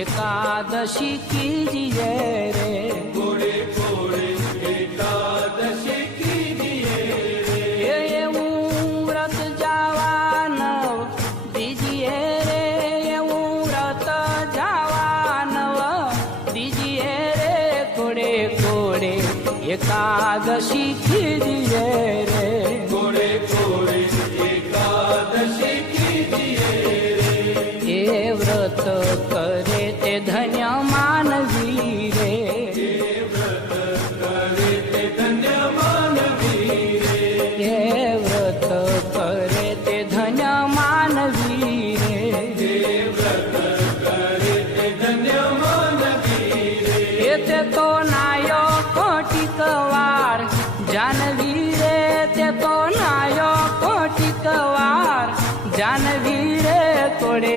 એકાદશી કીજીએ રે કોડે કોડે એકાદશી કીજીએ એવું વ્રત જવાનવ દીજીએ રે એવું વ્રત જવાનવ દીજીએ રે કોડે કોડે એકાદશી કીજીએ રે કોડે કોડે એકાદશી કીજીએ એ વ્રત કરે તે ધન્ય માનવી રે જાનવી રે તે તો નાયો કોટિકવાર જાનવી રે તોડે